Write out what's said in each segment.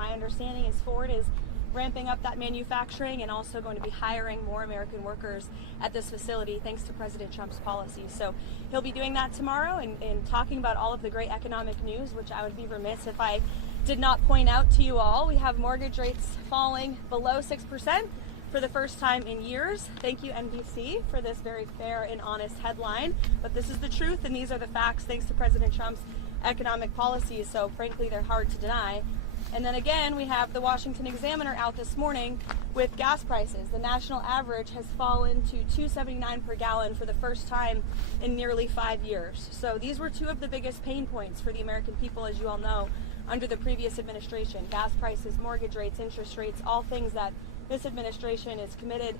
my understanding is Ford is ramping up that manufacturing and also going to be hiring more American workers at this facility thanks to President Trump's policy. So he'll be doing that tomorrow and talking about all of the great economic news, which I would be remiss if I did not point out to you all. We have mortgage rates falling below 6% for the first time in years. Thank you, NBC, for this very fair and honest headline. But this is the truth, and these are the facts thanks to President Trump's economic policies. So frankly, they're hard to deny. And then again, we have the Washington Examiner out this morning with gas prices. The national average has fallen to $2.79 per gallon for the first time in nearly 5 years. So these were two of the biggest pain points for the American people, as you all know, under the previous administration. Gas prices, mortgage rates, interest rates, all things that this administration is committed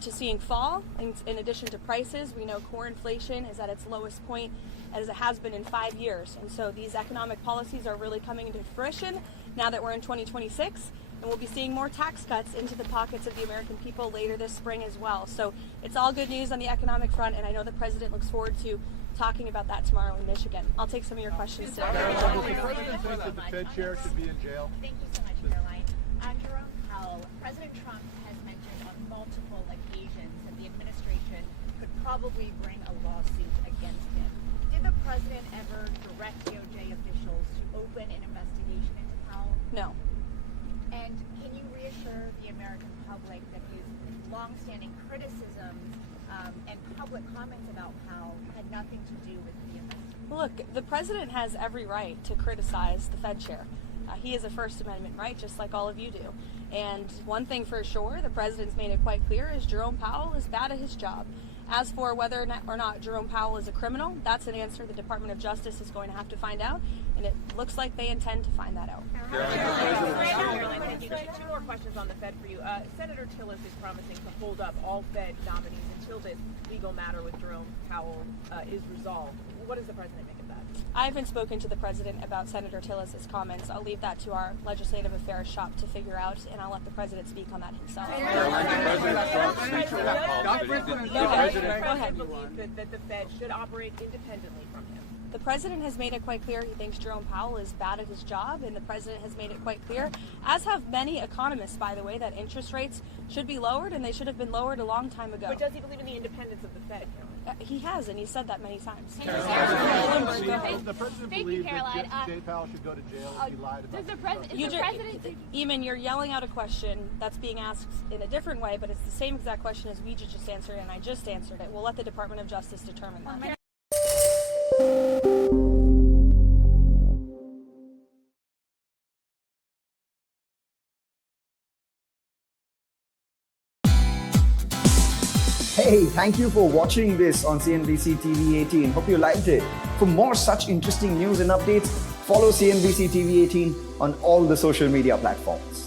to seeing fall. In addition to prices, we know core inflation is at its lowest point as it has been in 5 years. And so these economic policies are really coming into fruition now that we're in 2026. And we'll be seeing more tax cuts into the pockets of the American people later this spring as well. So it's all good news on the economic front, and I know the president looks forward to talking about that tomorrow in Michigan. I'll take some of your questions today. Does the president think that the Fed chair should be in jail? Thank you so much, Karoline. Jerome Powell, President Trump has mentioned on multiple occasions that the administration could probably bring a lawsuit against him. Did the president ever direct DOJ officials to open an investigation into Powell? No. And can you reassure the American public that his long-standing criticisms and public comments about Powell had nothing to do with the investigation? Look, the president has every right to criticize the Fed chair. He has a First Amendment right, just like all of you do. And one thing for sure, the president's made it quite clear, is Jerome Powell is bad at his job. As for whether or not Jerome Powell is a criminal, that's an answer the Department of Justice is going to have to find out, and it looks like they intend to find that out. Karoline, thank you. Just 2 more questions on the Fed for you. Senator Tillis is promising to hold up all Fed nominees until this legal matter with Jerome Powell is resolved. What does the president make of that? I haven't spoken to the president about Senator Tillis' comments. I'll leave that to our legislative affairs shop to figure out, and I'll let the president speak on that himself. Go ahead. Believe that the Fed should operate independently from him. The president has made it quite clear he thinks Jerome Powell is bad at his job, and the president has made it quite clear, as have many economists, by the way, that interest rates should be lowered, and they should have been lowered a long time ago. But does he believe in the independence of the Fed, Karoline? He has, and he said that many times. Does the president believe that Jay Powell should go to jail if he lied about it? Eamon, you're yelling out a question that's being asked in a different way, but it's the same exact question as we just answered, and I just answered it. We'll let the Department of Justice determine that. Hey, thank you for watching this on CNBC TV 18. Hope you liked it. For more such interesting news and updates, follow CNBC TV 18 on all the social media platforms.